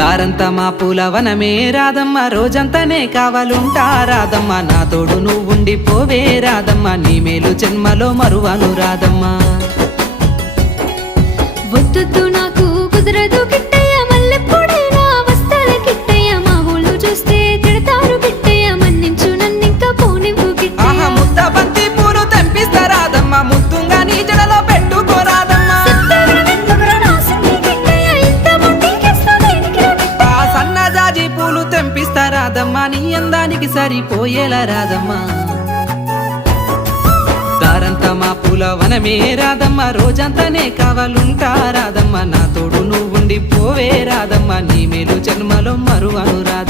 దారంతా మా పూలవనమే రాధమ్మ, రోజంతానే కావాలుంటా రాధమ్మ, నా తోడు నువ్వుండి పోవే రాధమ్మ, నీ మేలు జన్మలో మరువను రాధమ్మ. వద్దు నాకు కుదరదు కిట్టయ్య, మల్లెప్పుడైనా వస్తాల కిట్టయ్య, మా ఊళ్ళు చూస్తే తిడతారు కిట్టయ్య, మన్నించు నన్నింకా పోనివ్వు కిట్టయ్య. ముద్ద బంతి పూలు తెంపిస్తా రాధమ్మ, ముద్దుంగా నీ జడలో పెట్టుకో రాధమ్మ. సన్నజాజి పూలు తెంపిస్తా రాధమ్మ, నీ అందానికి సరిపోయేలా రాధమ్మ. దారంతా మా పూలవనమే రాధమ్మ, రోజంతానే కావాలుంటా రాధమ్మ, నా తోడు నువ్వుండి పోవే రాధమ్మ, నీ మేలు జన్మలో మరువను రాధమ్మ.